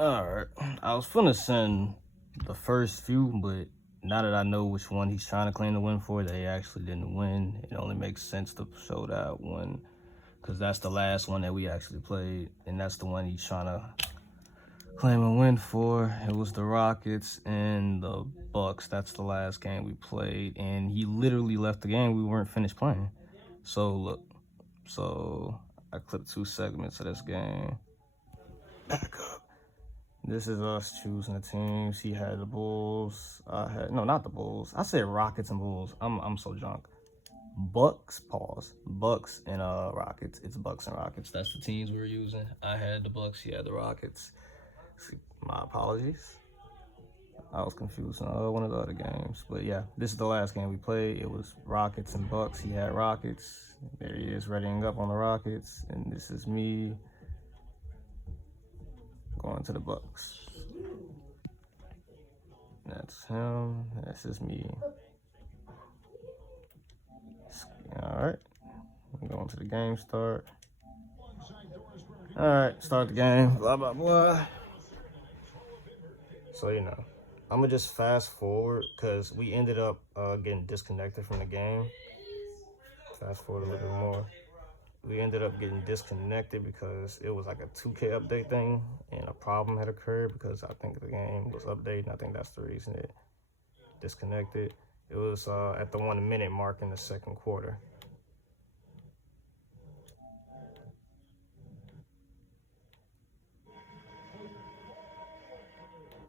Alright, I was finna send the first few, but now that I know which one he's trying to claim the win for, they actually didn't win. It only makes sense to show that one, because that's the last one that we actually played, and that's the one he's trying to claim a win for. It was the Rockets and the Bucks. That's the last game we played, and he literally left the game. We weren't finished playing. So look, so I clipped 2 segments of this game. Back up. This is us choosing the teams. He had the Bulls. I had not the Bulls. I said Rockets and Bulls. I'm so drunk. Bucks, pause. Bucks and Rockets. It's Bucks and Rockets. That's the teams we're using. I had the Bucks, he had the Rockets. See, my apologies. I was confused on one of the other games. But yeah, this is the last game we played. It was Rockets and Bucks. He had Rockets. There he is readying up on the Rockets. And this is me going to the Bucks. That's him. This is me. All right. I'm going to the game start. All right, start the game. Blah, blah, blah. So, I'm going to just fast forward because we ended up getting disconnected from the game. Fast forward a little bit more. We ended up getting disconnected because it was like a 2K update thing, and a problem had occurred because I think the game was updating. I think that's the reason it disconnected. It was at the 1 minute mark in the second quarter.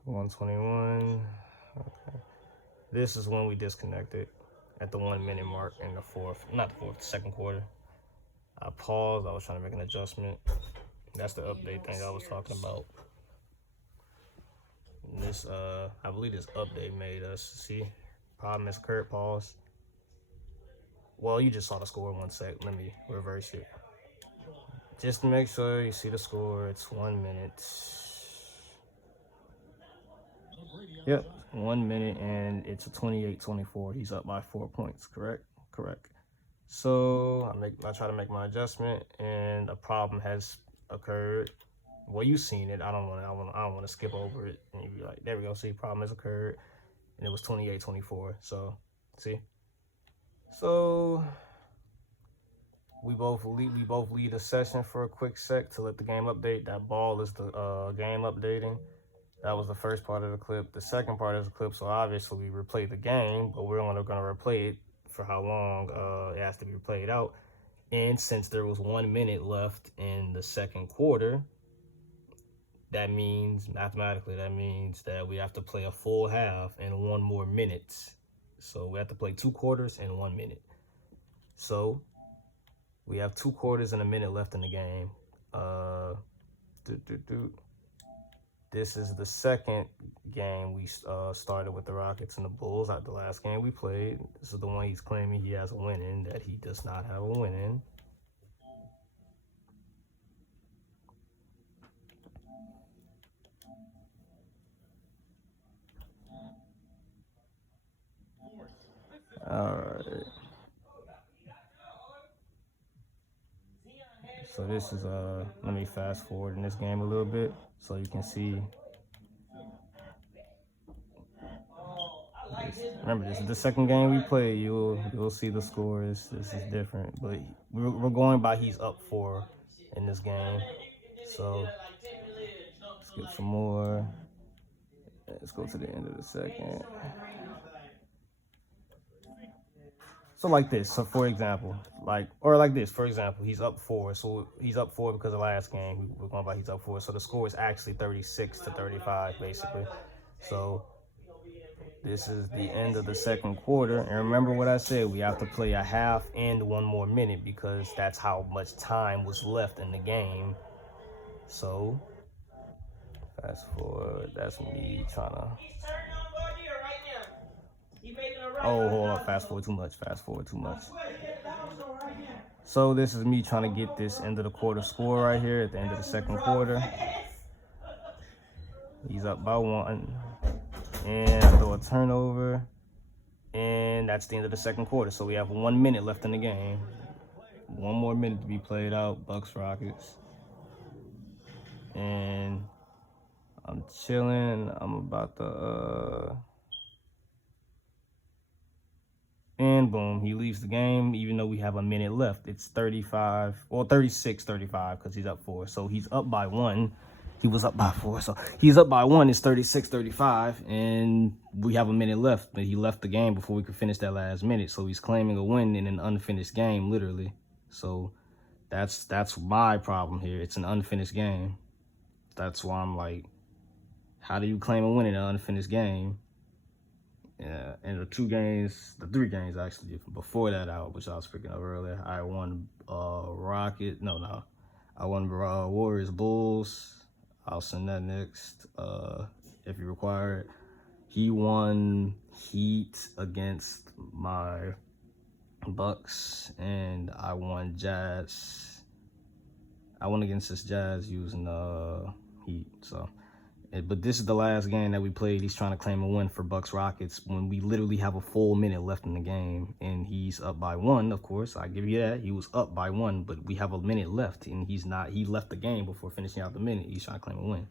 $121. Okay. This is when we disconnected at the 1 minute mark in the second quarter. I paused. I was trying to make an adjustment. That's the update thing I was talking about. And this, I believe this update made us see. Problem is Kurt, pause. Well, you just saw the score in 1 sec. Let me reverse it. Just to make sure you see the score, it's 1 minute. Yep, 1 minute, and it's a 28-24. He's up by 4 points, correct? Correct. So I try to make my adjustment, and a problem has occurred. Well, you've seen it. I don't want to skip over it. And you'd be like, there we go. See, problem has occurred, and it was 28-24. So, see. So we both lead a session for a quick sec to let the game update. That ball is the game updating. That was the first part of the clip. The second part of the clip, so obviously we replayed the game, but we're only going to replay it for how long it has to be replayed out. And since there was 1 minute left in the second quarter, that means, mathematically, that we have to play a full half in 1 more minute. So we have to play 2 quarters in 1 minute. So we have 2 quarters and a minute left in the game. This is the second game we started with the Rockets and the Bulls. At the last game we played, this is the one he's claiming he has a win in, that he does not have a win in. All right. So this is, let me fast forward in this game a little bit so you can see. Remember, this is the second game we played. You'll see the scores. This is different, but we're going by he's up 4 in this game. So let's get some more. Let's go to the end of the second. So like this. So for example, for example, he's up 4. So he's up 4 because of the last game. We're going by he's up 4. So the score is actually 36-35, basically. So this is the end of the second quarter. And remember what I said, we have to play a half and 1 more minute because that's how much time was left in the game. So fast forward, that's me trying to... Oh, hold on, fast forward too much. So this is me trying to get this end of the quarter score right here at the end of the second quarter. He's up by 1. And I throw a turnover, and that's the end of the second quarter. So we have 1 minute left in the game. 1 more minute to be played out. Bucks, Rockets. And chilling. I'm about to and boom, he leaves the game even though we have a minute left. It's 35 or 36-35 because he's up 4. So he's up by 1. He was up by 4. So he's up by 1. It's 36-35 and we have a minute left, but he left the game before we could finish that last minute. So he's claiming a win in an unfinished game, literally. So that's my problem here. It's an unfinished game. That's why I'm like, how do you claim a win in an unfinished game? Yeah, and the 3 games actually before that out, which I was picking up earlier, I won I won Warriors Bulls. I'll send that next if you require it. He won Heat against my Bucks, and I won Jazz. I won against this Jazz using Heat, so. But this is the last game that we played. He's trying to claim a win for Bucks Rockets when we literally have a full minute left in the game. And he's up by 1, of course. I give you that. He was up by 1, but we have a minute left. And he left the game before finishing out the minute. He's trying to claim a win.